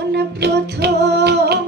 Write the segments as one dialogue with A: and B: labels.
A: যখন প্রথম।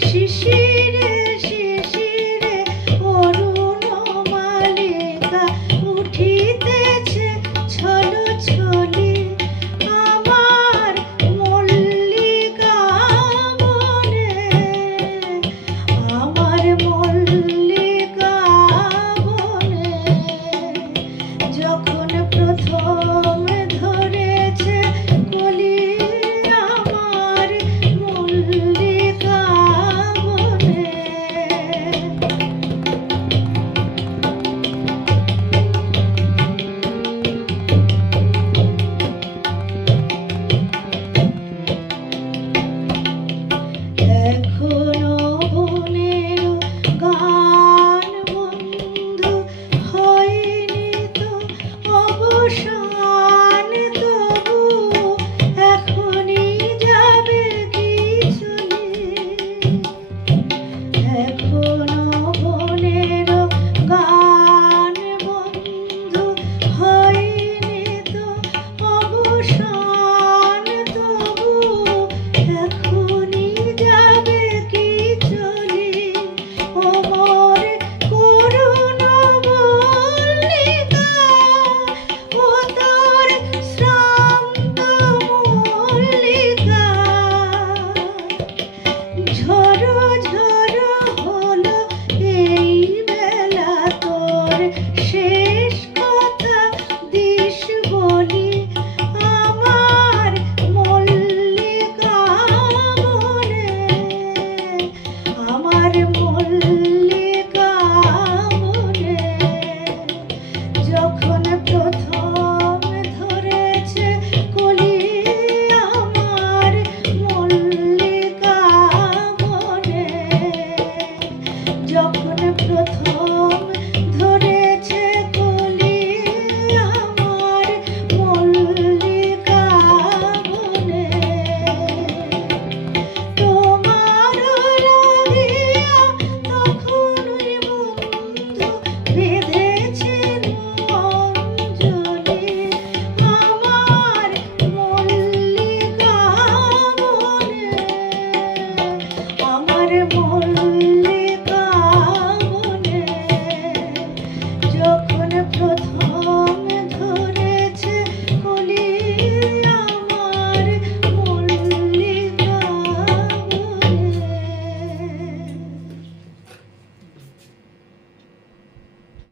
A: শিশিরে।